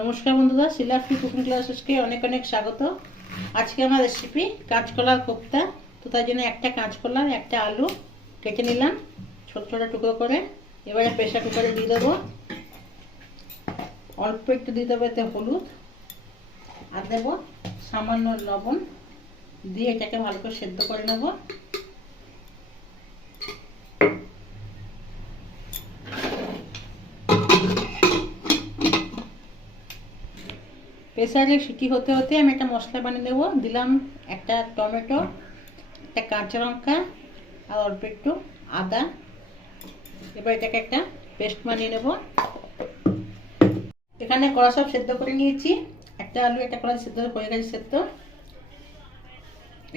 নমস্কার বন্ধুরা, শিলাফি কুকিং ক্লাসেসকে অনেক অনেক স্বাগত। আজকে আমার রেসিপি কাঁচকলার কোপ্তা। তো তার জন্য একটা কাঁচকলা, একটা আলু কেটে নিলাম ছোট ছোট টুকরো করে। এবারে প্রেসার কুকারে দিয়ে দেবো। অল্প একটু দিয়ে দেবো এতে হলুদ, আর দেবো সামান্য লবণ দিয়ে এটাকে ভালো করে সেদ্ধ করে নেব। প্রেসারে সিটি হতে হতে আমি একটা মশলা বানিয়ে নেবো। দিলাম একটা টমেটো, একটা কাঁচা লঙ্কা আর অল্প একটু আদা। এবার এটাকে একটা পেস্ট বানিয়ে নেব। এখানে কড়া সব সেদ্ধ করে নিয়েছি। একটা আলু একটা কড়া সেদ্ধ হয়ে গেছে সেদ্ধ।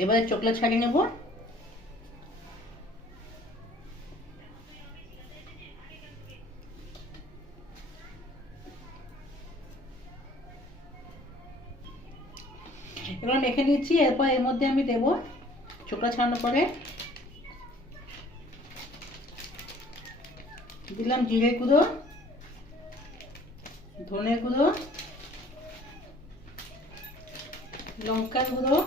এবারে চোখলা ছাড়িয়ে নেব। এগুলো মেখে নিয়েছি। এরপর এর মধ্যে আমি দেবো চোখলা ছাড়ানোর পরে দিলাম জিরে গুঁড়ো, ধনে গুঁড়ো, লঙ্কার গুঁড়ো,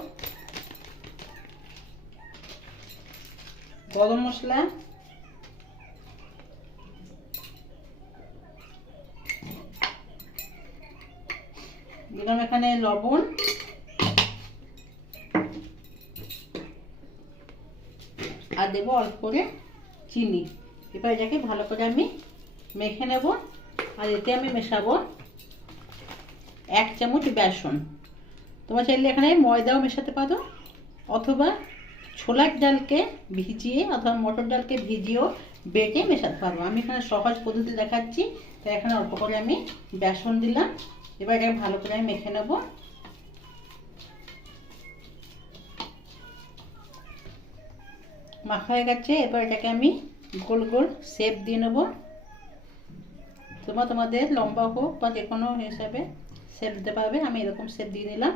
গরম মশলা, দিলাম এখানে লবণ, আর দেবো অল্প করে চিনি। এবার এটাকে ভালো করে আমি মেখে নেব। আর এতে আমি মেশাবো 1 চামচ বেসন। তোমরা চাইলে এখানে ময়দাও মেশাতে পারো, অথবা ছোলার ডালকে ভিজিয়ে অথবা মটর ডালকে ভিজিয়েও বেটে মেশাতে পারবো। আমি এখানে সহজ পদ্ধতি দেখাচ্ছি, তাই এখানে অল্প করে আমি বেসন দিলাম। এবার এটাকে ভালো করে আমি মেখে নেব। মাখা হয়ে গেছে। এবার এটাকে আমি গোল গোল শেপ দিয়ে নেব। তোমাদের লম্বা হোক বা যে কোনো হিসাবে শেপ দিতে পারবে। আমি এরকম শেপ দিয়ে নিলাম।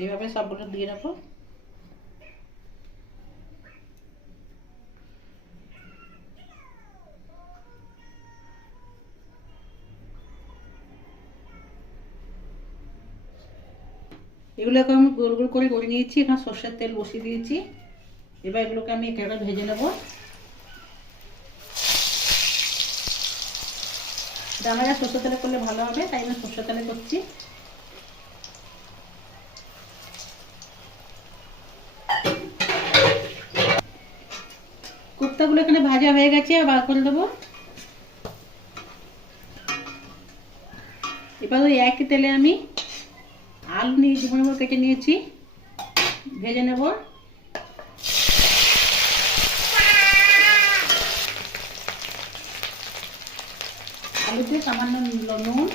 এইভাবে সবগুলো দিয়ে নেবো। এগুলোকে আমি গোল গোল করে নিয়েছি। এখানে সর্ষের তেল বসিয়ে দিয়েছি। এবার এগুলোকে আমি একেবারে ভেজে নেব। রান্নাটা সর্ষের তেলে করলে ভালো হবে, তাই আমি সর্ষের তেলে করছি। কোপ্তাগুলো এখানে ভাজা হয়ে গেছে, আর বার করে দেবো। এবার ওই একই তেলে আমি আলু নিয়ে ডুমো কেটে নিয়েছি, ভেজে নেব। আলুতে সামান্য নুন,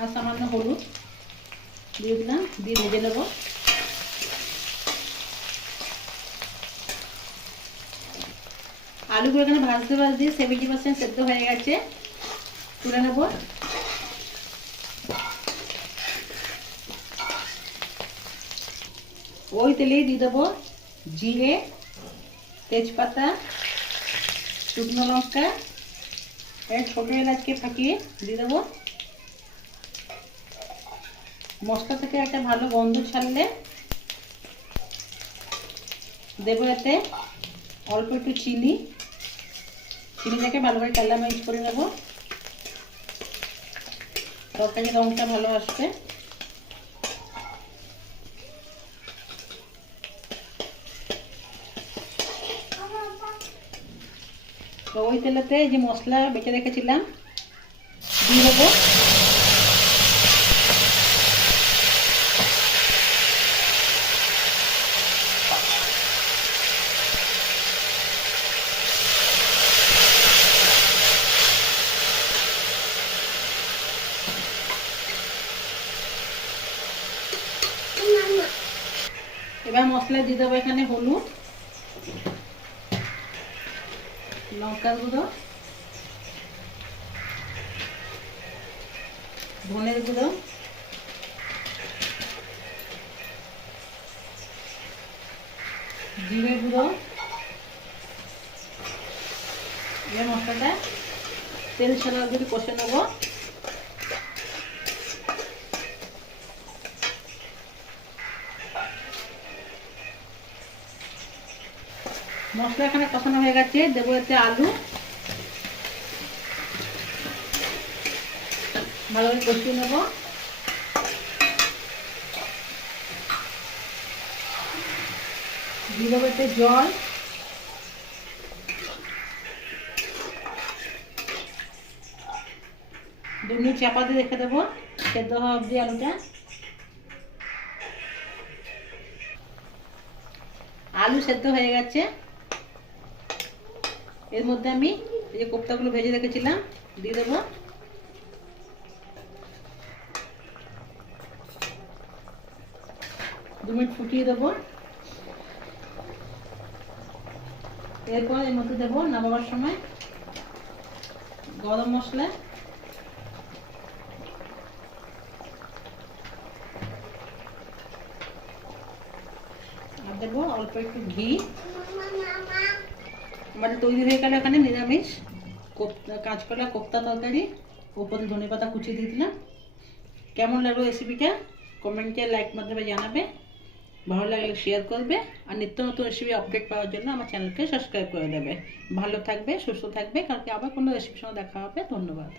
আর সামান্য হলুদ দিয়ে দিলাম, দিয়ে ভেজে নেব। আলুগুলো এখানে ভাজতে ভাজতে 70% সেদ্ধ হয়ে গেছে, তুলে নেব। ওই তেলেই দিয়ে দেবো জিরে, তেজপাতা, শুকনো লঙ্কা, ছোটো এলাচকে ফাটিয়ে দিয়ে দেবো। মশলা থেকে একটা ভালো গন্ধ ছাড়লে দেবো এতে অল্প একটু চিনি। চিনিটাকে ভালো করে ক্যারামেলাইজ করে নেব, তরকারির রঙটা ভালো আসবে। তো ওই তেলেতে যে মশলা বেটে রেখেছিলাম দিয়ে দেবো। এবার মশলা দিয়ে দেবো এখানে হলুদ, লঙ্কার গুঁড়ো, ধনের গুঁড়ো, জিরে গুঁড়ো। এই মশলাটা তেল ছাড়া যদি কষে নেব। মশলা এখানে কষানো হয়ে গেছে, দেবো এতে আলু, ভালো করে কষিয়ে নেব। দিয়ে দেবো এতে জল, 2 মিনিট চাপা দিয়ে রেখে দেবো সেদ্ধ হওয়া অবধি আলুটা। আলু সেদ্ধ হয়ে গেছে, এর মধ্যে আমি এই যে কোপ্তাগুলো ভেজে রেখেছিলাম দিয়ে দেবো। দু মিনিট ফুটিয়ে দেবো। এরপর এর মধ্যে দেবো নামাবার সময় গরম মশলা, আর দেবো অল্প একটু ঘি। আমাদের তৈরি হয়ে গেল এখানে নিরামিষ কাঁচকলা কোপ্তা তরকারি। উপরে ধনেপাতা কুচিয়ে দিয়ে দিলাম। কেমন লাগলো রেসিপিটা কমেন্টে লাইক মাধ্যমে জানাবে, ভালো লাগলে শেয়ার করবে, আর নিত্য নতুন রেসিপি আপডেট পাওয়ার জন্য আমার চ্যানেলকে সাবস্ক্রাইব করে দেবে। ভালো থাকবে, সুস্থ থাকবে। কালকে আবার কোনো রেসিপির সঙ্গে দেখা হবে। ধন্যবাদ।